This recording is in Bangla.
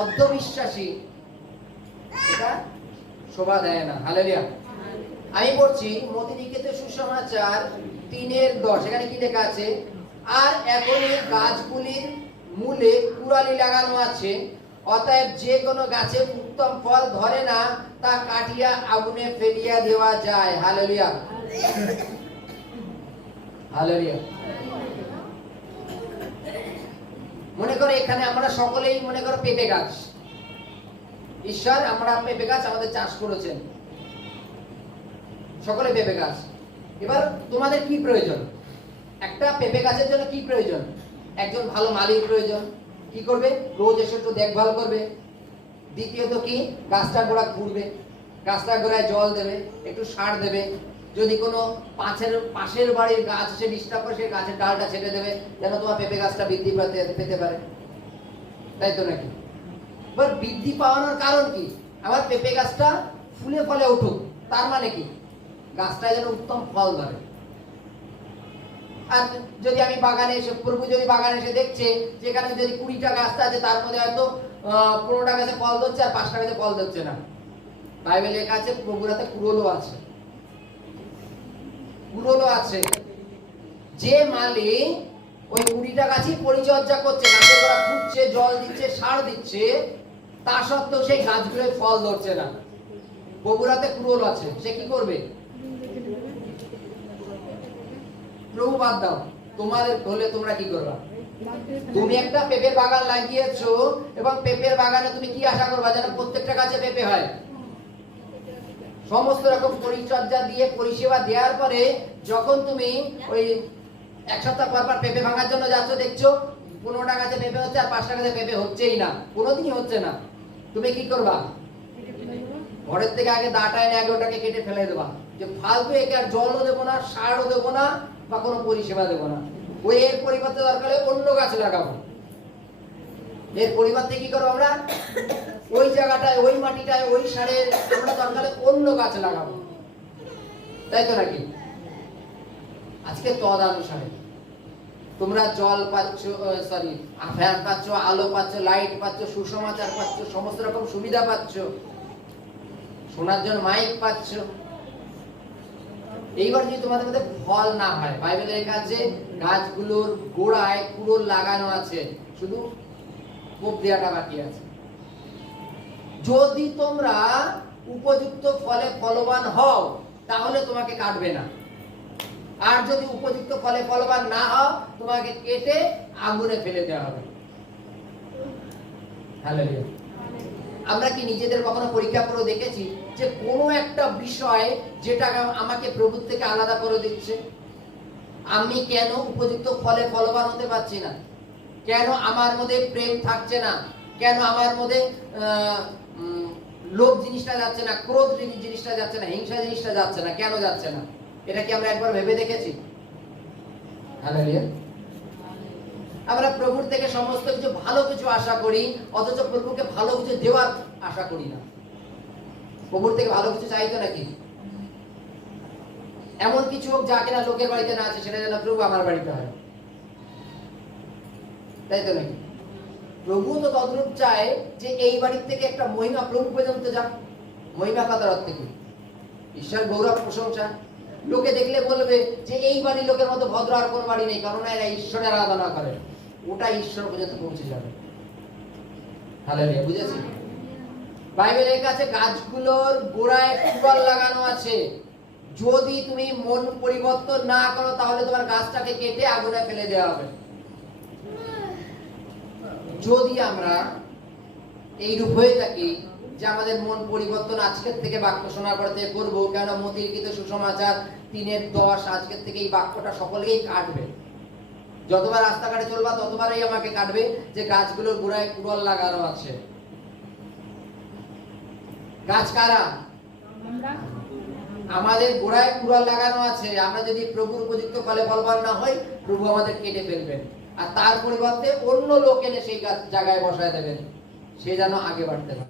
অর্ধবিশ্বাসী, এটা শোভা দেয় না। হালেলুয়া। আমি পড়ছি মতিনিকেতে সুসমাচার 3:10, এখানে কি লেখা আছে? আর এখন এই গাছগুলির মূলে কুড়ালি লাগানো আছে, অতএব যে কোনো গাছে উত্তম ফল ধরে না তা কাটিয়া আগুনে ফেলিয়া দেওয়া যায়। Hallelujah, hallelujah. মনে করো এখানে আমরা সকলেই মনে করো পেঁপে গাছ, ঈশ্বর আমরা পেঁপে গাছ আমাদের চাষ করেছেন, সকলে পেঁপে গাছ। এবার তোমাদের কি প্রয়োজন? একটা পেঁপে গাছের জন্য কি প্রয়োজন? একজন ভালো মালিক প্রয়োজন। কি করবে? রোজ এসে একটু দেখভাল করবে। দ্বিতীয়ত কি? গাছটা গোড়া ঘুরবে, গাছটা গোড়ায় জল দেবে, একটু সার দেবে। যদি কোনো পাশের বাড়ির গাছ এসে ডিস্টার্ব করে, সেই গাছের ডালটা ছেটে দেবে যেন তোমার পেঁপে গাছটা বৃদ্ধি পেতে পারে, তাই তো নাকি? এবার বৃদ্ধি পাওয়ানোর কারণ কি? আমার পেঁপে গাছটা ফুলে ফলে উঠুক, তার মানে কি? গাছটায় যেন উত্তম ফল ধরে। আর যদি আমি বাগানে এসে, প্রভু যদি বাগানে এসে দেখছে যেখানে যদি 20টা গাছটা আছে তার মধ্যে হয়তো 15টা গাছে ফল ধরছে আর 5টা গাছে ফল ধরছে না, বাইবেলে লেখা আছে প্রভুর হাতে কুড়োলও আছে, কুড়োলও আছে। যে মালিক ওই 20টা গাছই পরিচর্যা করছে, গাছের গোড়া খুঁজছে, জল দিচ্ছে, সার দিচ্ছে, তা সত্ত্বেও সেই গাছগুলোয় ফল ধরছে না, প্রভুর হাতে কুড়োল আছে, সে কি করবে? প্রভু বাদ দাও, তোমাদের হলে তোমরা কি করবা? তুমি একটা পেঁপের বাগান লাগিয়েছো এবং পেঁপের বাগানে তুমি কি আশা করবা? যেন প্রত্যেকটা গাছে পেঁপে হয়। সমস্ত রকম পরিচর্যা দিয়ে পরিষেবা দেওয়ার পরে যখন তুমি ওই 1 সপ্তাহ পর পর পেঁপে ভাঙার জন্য যাচ্ছ, দেখছো 15টা গাছে পেঁপে হচ্ছে আর 5টা গাছে পেঁপে হচ্ছেই না, কোনোদিনই হচ্ছে না, তুমি কি করবা? ঘরের থেকে আগে দাঁটা এনে আগে ওটাকে কেটে ফেলে দেবা, যে ফালতু একে আর জলও দেবো না, সারও দেবো না বা কোনো পরিষেবা দেবো না। ওই এর পরিবর্তে দরকার হলে অন্য গাছ লাগাবো। এর পরিবর্তে কি করবো? আমরা ওই জায়গাটায়, ওই মাটিটায়, ওই সারের আমরা দরকার হলে অন্য গাছ লাগাবো, তাই তো নাকি? আজকে তদানুসারে তোমরা জল পাচ্ছ, ফ্যান পাচ্ছ, আলো পাচ্ছ, লাইট পাচ্ছ, সুসমাচার পাচ্ছ, সমস্ত রকম সুবিধা পাচ্ছ, শোনার জন্য মাইক পাচ্ছ। এইবার যদি তোমাদের মধ্যে ফল না হয়, বাইবেলে লেখা আছে গাছগুলোর গোড়ায় কুড়োল লাগানো আছে, শুধু কোপ দেওয়াটা বাকি আছে। যদি তোমরা উপযুক্ত ফলে ফলবান হও তাহলে তোমাকে কাটবে না, আর যদি উপযুক্ত ফলে ফলবান না হও তোমাকে কেটে আগুনে ফেলে দেওয়া হবে। হালেলুয়া। আমরা কি নিজেদের কখনো পরীক্ষা করে দেখেছি যে কোনো একটা বিষয় যেটা আমাকে প্রভুর থেকে আলাদা করে দিচ্ছে, আমি কেন উপযুক্ত ফলে ফলবান হতে পারছি না? কেন আমার মধ্যে প্রেম থাকছে না? কেন আমার মধ্যে লোভ জিনিসটা যাচ্ছে না, ক্রোধ জিনিসটা যাচ্ছে না, হিংসা জিনিসটা যাচ্ছে না? কেন যাচ্ছে না? এটা কি আমরা একবার ভেবে দেখেছি? হালেলুয়া। আমরা প্রভুর থেকে সমস্ত কিছু ভালো কিছু আশা করি, অথচ প্রভুকে ভালো কিছু দেওয়ার আশা করি না। প্রভুর থেকে ভালো কিছু চাইতো নাকি? এমন কিছু হোক যা কিনা লোকের বাড়িতে না আছে সেটা যেন প্রভু আমার বাড়িতে হয়, তাই তো নাকি? প্রভু তো তদ্রূপ চায় যে এই বাড়ির থেকে একটা মহিমা প্রভু পর্যন্ত যাক। মহিমা কথার অর্থ কি? ঈশ্বর গৌরব, প্রশংসা। লোকে দেখলে বলবে যে এই বাড়ির লোকের মতো ভদ্র আর কোন বাড়ি নেই, কারণ এরা ঈশ্বরের আরাধনা করে। ওটা ঈশ্বর পর্যন্ত পৌঁছে যাবে। হালেলুয়া, বুঝেছি? বাইবেলের কাছে গাছগুলোর গোড়ায় কুড়াল লাগানো আছে, যদি তুমি মন পরিবর্তন না করো তাহলে তোমার গাছটাকে কেটে আগুনে ফেলে দেওয়া হবে। যদি আমরা এইরূপ হয়ে থাকি যে আমাদের মন পরিবর্তন আজকের থেকে বাক্য শোনার পর থেকে করবো, কেন মতিলিখিত সুসমাচার 3:10 আজকের থেকে এই বাক্যটা সকলেই কাটবে। যতবার রাস্তাঘাটে চলবা ততবারই আমাকে কাটবে যে গাছগুলোর গোড়ায় কুড়াল লাগানো আছে। গাছ কারা? আমাদের গোড়ায় কুড়াল লাগানো আছে। আমরা যদি প্রভুর উপযুক্ত ফলে ফলবান না হই, প্রভু আমাদের কেটে ফেলবেন, আর তার পরিবর্তে অন্য লোক এনে সেই গাছ জায়গায় বসায় দেবেন, সে যেন আগে বাড়তে পারে।